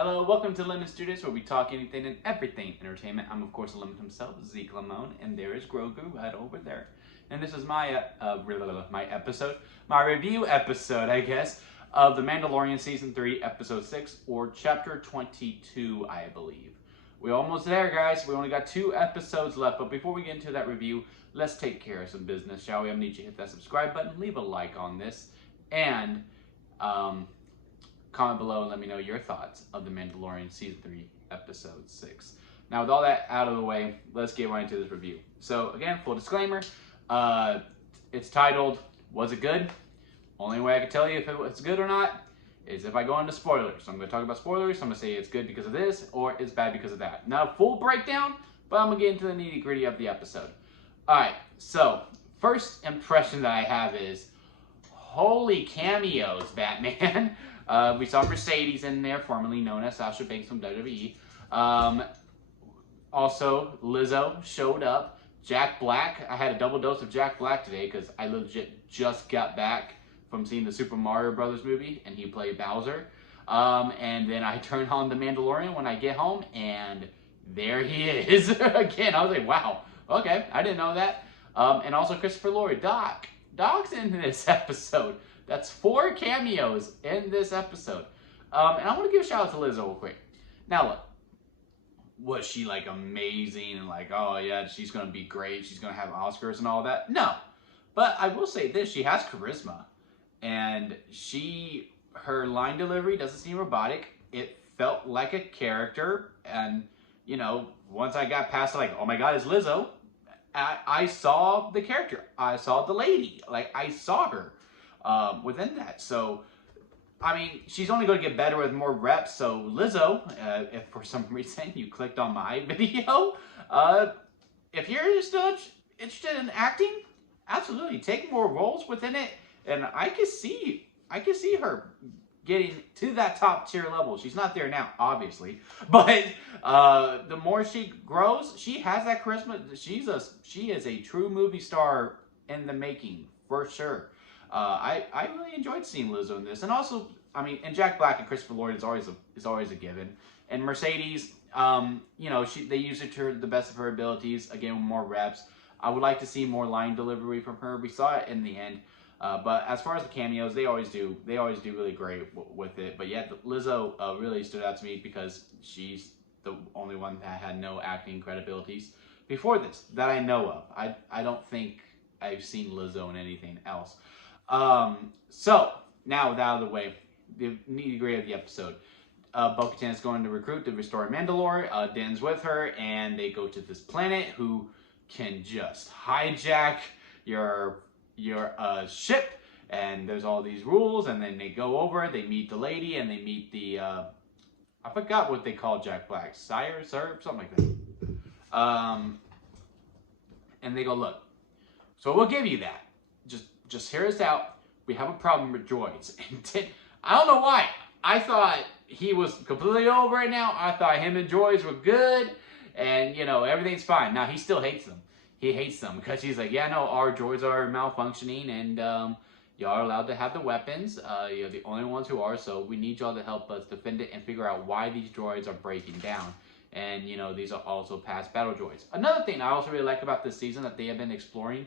Hello, welcome to Lemon Studios, where we talk anything and everything entertainment. I'm, of course, Lemon himself, Zeke Lamone, and there is Grogu right over there. And this is my review episode, I guess, of The Mandalorian Season 3, Episode 6, or Chapter 22, I believe. We're almost there, guys. We only got 2 episodes left, but before we get into that review, let's take care of some business, shall we? I need you to hit that subscribe button, leave a like on this, and comment below and let me know your thoughts of The Mandalorian Season 3, Episode 6. Now, with all that out of the way, let's get right into this review. So, again, full disclaimer, it's titled, Was It Good? Only way I can tell you if it's good or not is if I go into spoilers. So I'm going to talk about spoilers, so I'm going to say it's good because of this, or it's bad because of that. Not a full breakdown, but I'm going to get into the nitty-gritty of the episode. Alright, so, first impression that I have is, holy cameos, Batman. We saw Mercedes in there, formerly known as Sasha Banks from WWE. Also, Lizzo showed up. Jack Black. I had a double dose of Jack Black today because I legit just got back from seeing the Super Mario Brothers movie, and he played Bowser. And then I turned on The Mandalorian when I get home, and there he is again. I was like, wow, okay, I didn't know that. And also Christopher Lloyd, Doc's in this episode. That's 4 cameos in this episode. And I want to give a shout out to Lizzo real quick. Now look, was she like amazing and like, oh yeah, she's going to be great, she's going to have Oscars and all that? No. But I will say this, she has charisma. And her line delivery doesn't seem robotic. It felt like a character. And, you know, once I got past like, oh my God, it's Lizzo, I saw the character. I saw the lady. Like, I saw her within that. So, I mean, she's only going to get better with more reps. So, Lizzo, if for some reason you clicked on my video, if you're still interested in acting, absolutely take more roles within it. And I can see her getting to that top tier level. She's not there now, obviously, but the more she grows, she has that charisma. She is a true movie star in the making, for sure. I really enjoyed seeing Lizzo in this, and also, I mean, and Jack Black and Christopher Lloyd is always a given. And Mercedes, you know, they use it to the best of her abilities. Again, with more reps. I would like to see more line delivery from her. We saw it in the end. But as far as the cameos, they always do really great with it. But yeah, Lizzo really stood out to me because she's the only one that had no acting credibilities before this that I know of. I don't think I've seen Lizzo in anything else. So now with that out of the way, the nitty-gritty of the episode. Bo-Katan is going to recruit to restore Mandalore. Din's with her, and they go to this planet who can just hijack your ship, and there's all these rules, and then they go over, they meet the lady, and they meet the I forgot what they call Jack Black, sir, something like that. And they go, look, so we'll give you that, just hear us out, we have a problem with droids. And I don't know why, I thought he was completely over it now. I thought him and droids were good, and you know, everything's fine. Now he still hates them. He hates them because he's like, yeah, no, our droids are malfunctioning, and y'all are allowed to have the weapons. You're the only ones who are, so we need y'all to help us defend it and figure out why these droids are breaking down. And, you know, these are also past battle droids. Another thing I also really like about this season that they have been exploring,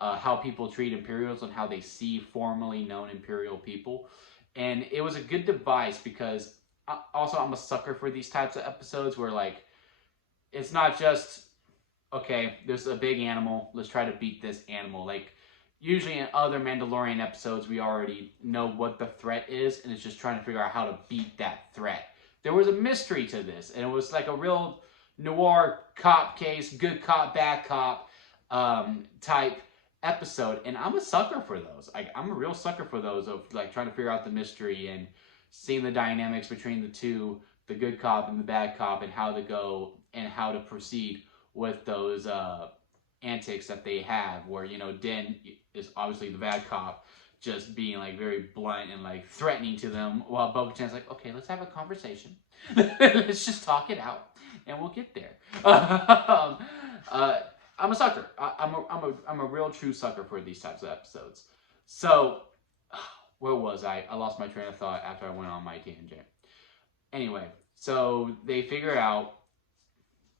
how people treat Imperials and how they see formerly known Imperial people. And it was a good device because, also, I'm a sucker for these types of episodes where, like, it's not just, okay, there's a big animal, let's try to beat this animal. Like, usually in other Mandalorian episodes, we already know what the threat is, and it's just trying to figure out how to beat that threat. There was a mystery to this, and it was like a real noir cop case, good cop, bad cop type episode, and I'm a sucker for those. I'm a real sucker for those, of like trying to figure out the mystery and seeing the dynamics between the two, the good cop and the bad cop, and how to go and how to proceed with those antics that they have, where, you know, Din is obviously the bad cop, just being like very blunt and like threatening to them, while Bo-Katan's like, okay, let's have a conversation. Let's just talk it out, and we'll get there. I'm a sucker. I'm a real true sucker for these types of episodes. So, where was I? I lost my train of thought after I went on my tangent. Anyway, So they figure out,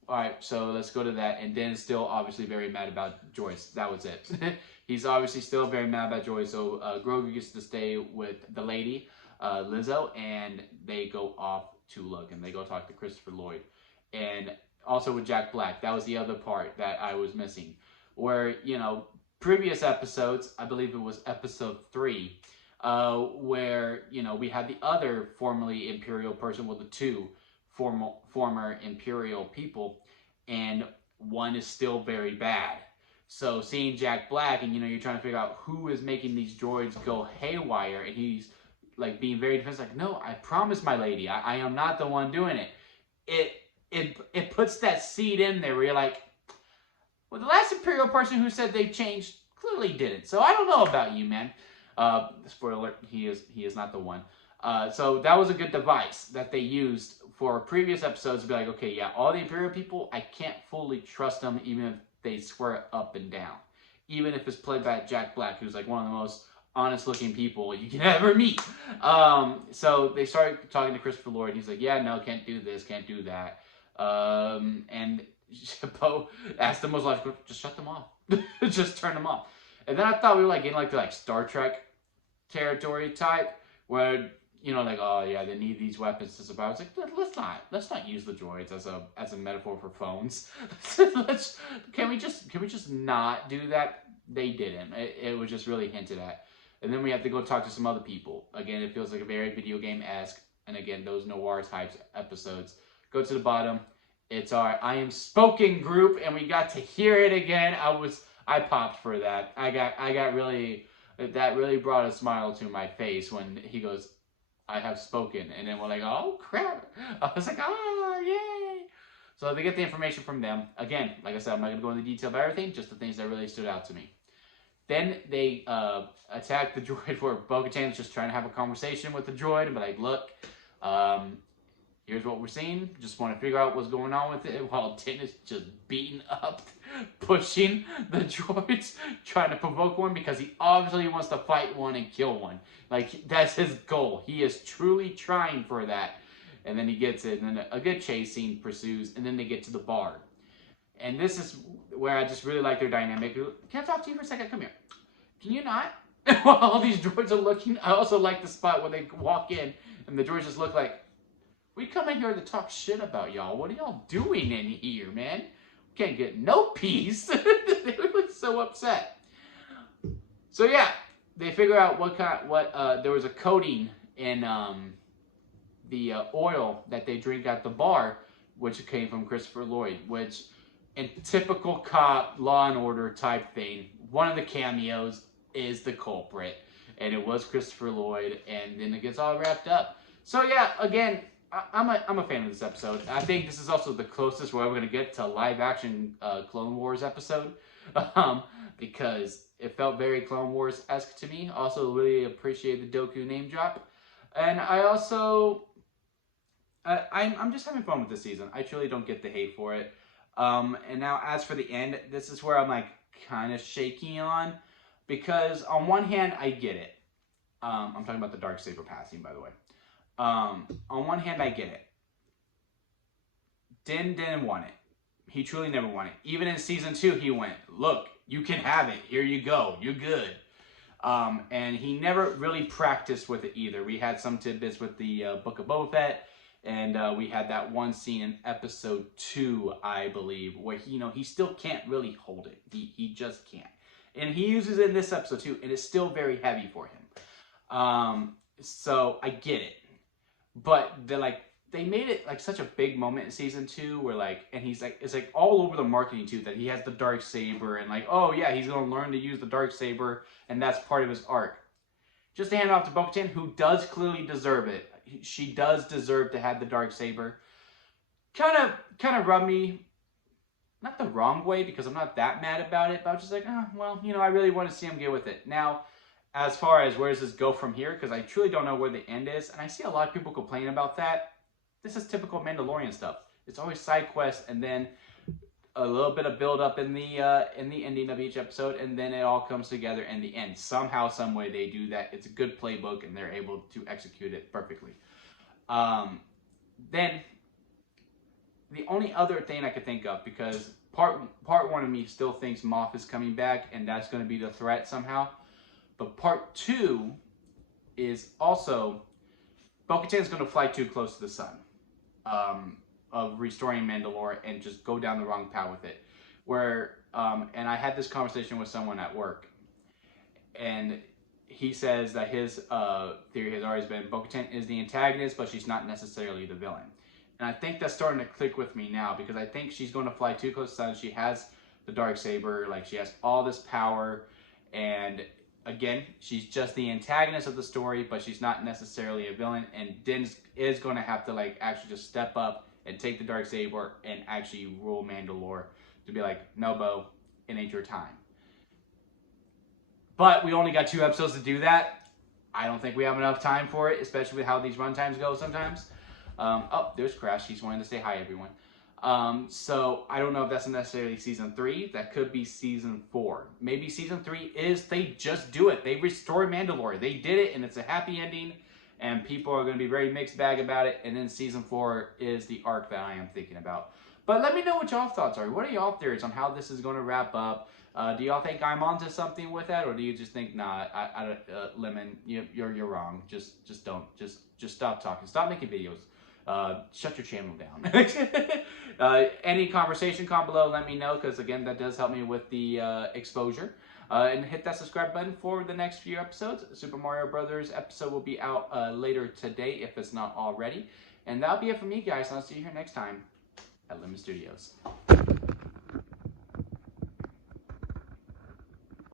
all right, so let's go to that. And Dan's still obviously very mad about Joyce. That was it. He's obviously still very mad about Joyce. So Grogu gets to stay with the lady, Lizzo, and they go off to look. And they go talk to Christopher Lloyd. And also with Jack Black. That was the other part that I was missing. Where, you know, previous episodes, I believe it was episode 3, where, you know, we had the other formerly Imperial person, well, the two former Imperial people, and one is still very bad. So seeing Jack Black, and you know, you're trying to figure out who is making these droids go haywire, and he's like being very defensive, like, no, I promise, my lady, I am not the one doing it. It puts that seed in there where you're like, well, the last Imperial person who said they changed clearly didn't. So I don't know about you, man. Spoiler alert, he is not the one. So that was a good device that they used for previous episodes to be like, okay, yeah, all the Imperial people, I can't fully trust them even if they swear up and down. Even if it's played by Jack Black, who's like one of the most honest looking people you can ever meet. So they started talking to Christopher Lloyd. He's like, yeah, no, can't do this, can't do that. And Poe asked them, was like, just shut them off. Just turn them off. And then I thought we were like getting like the Star Trek territory type, where, you know, like, oh yeah, they need these weapons to survive. It's like, let's not use the droids as a metaphor for phones. Can we just not do that? They didn't. It was just really hinted at. And then we have to go talk to some other people. Again, it feels like a very video game-esque. And again, those noir types episodes. Go to the bottom. It's our I Am Spoken group, and we got to hear it again. I popped for that. I got really, that really brought a smile to my face when he goes, I have spoken. And then we're like, oh crap. I was like, oh, yay. So they get the information from them. Again, like I said, I'm not going to go into detail of everything, just the things that really stood out to me. Then they attack the droid where Bo-Katan's just trying to have a conversation with the droid and be like, look, here's what we're seeing. Just want to figure out what's going on with it. While Din is just beating up, pushing the droids, trying to provoke one because he obviously wants to fight one and kill one. Like, that's his goal. He is truly trying for that. And then he gets it, and then a good chase scene pursues, and then they get to the bar. And this is where I just really like their dynamic. Can I talk to you for a second? Come here. Can you not? While all these droids are looking, I also like the spot where they walk in, and the droids just look like, we come in here to talk shit about y'all. What are y'all doing in here, man? We can't get no peace. They look so upset. So yeah, they figure out there was a coating in the oil that they drink at the bar, which came from Christopher Lloyd, which in typical cop, Law and Order type thing, one of the cameos is the culprit. And it was Christopher Lloyd, and then it gets all wrapped up. So yeah, again, I'm a fan of this episode. I think this is also the closest we're ever going to get to a live-action Clone Wars episode. Because it felt very Clone Wars-esque to me. Also, really appreciate the Dooku name drop. And I also... I'm just having fun with this season. I truly don't get the hate for it. And now, as for the end, this is where I'm like kind of shaky on. Because on one hand, I get it. I'm talking about the Darksaber passing, by the way. On one hand, I get it. Din didn't want it. He truly never won it. Even in season 2, he went, look, you can have it. Here you go. You're good. And he never really practiced with it either. We had some tidbits with the Book of Boba Fett. And we had that one scene in episode 2, I believe, where he still can't really hold it. He just can't. And he uses it in this episode too, and it's still very heavy for him. So I get it. But they made it like such a big moment in season 2 where and he's like, it's like all over the marketing too, that he has the Darksaber and like, oh yeah, he's going to learn to use the Darksaber and that's part of his arc. Just to hand it off to Bo-Katan, who does clearly deserve it. She does deserve to have the Darksaber. Kind of rubbed me, not the wrong way because I'm not that mad about it, but I was just like, oh, well, I really want to see him get with it. Now, as far as where does this go from here, because I truly don't know where the end is, and I see a lot of people complain about that. This is typical Mandalorian stuff. It's always side quests and then a little bit of build up in the ending of each episode, and then it all comes together in the end. Somehow, some way they do that. It's a good playbook, and they're able to execute it perfectly. Then the only other thing I could think of, because part one of me still thinks Moff is coming back, and that's going to be the threat somehow. But part two is also Bo-Katan is going to fly too close to the sun of restoring Mandalore and just go down the wrong path with it. Where and I had this conversation with someone at work, and he says that his theory has always been Bo-Katan is the antagonist, but she's not necessarily the villain. And I think that's starting to click with me now, because I think she's going to fly too close to the sun. She has the Darksaber, like she has all this power, and again, she's just the antagonist of the story, but she's not necessarily a villain. And Din is going to have to like actually just step up and take the Darksaber and actually rule Mandalore to be like, no, Bo, it ain't your time. But we only got 2 episodes to do that. I don't think we have enough time for it, especially with how these runtimes go sometimes. Oh, there's Crash. He's wanting to say hi, everyone. So I don't know if that's necessarily season 3. That could be season 4. Maybe season 3 is they just do it. They restore Mandalore. They did it, and it's a happy ending, and people are going to be very mixed bag about it. And then season 4 is the arc that I am thinking about. But let me know what y'all thoughts are. What are y'all theories on how this is going to wrap up? Do y'all think I'm onto something with that, or do you just think, nah, Lemon, you're wrong. Just stop talking. Stop making videos. Shut your channel down. Any conversation, comment below, let me know, because again, that does help me with the exposure. And hit that subscribe button for the next few episodes. Super Mario Brothers episode will be out later today, if it's not already. And that'll be it for me, guys. I'll see you here next time at Lemon Studios.